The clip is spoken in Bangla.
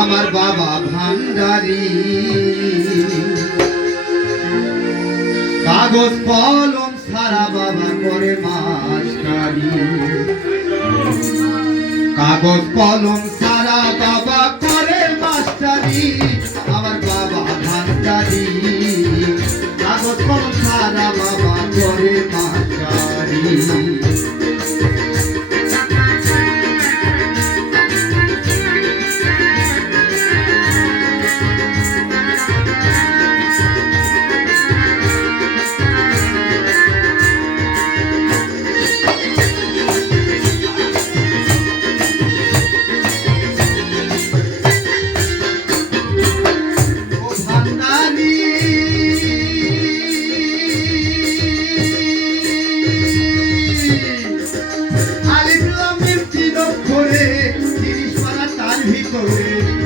আমার বাবা ভান্ডারি। কাগজ কলম সারা বাবা করে মাস্টারি কাগজ কলম সারা বাবা করে মাস্টারি আমার বাবা ভান্ডারি। কাগজ কলম সারা বাবা করে মাস্টারি sorrir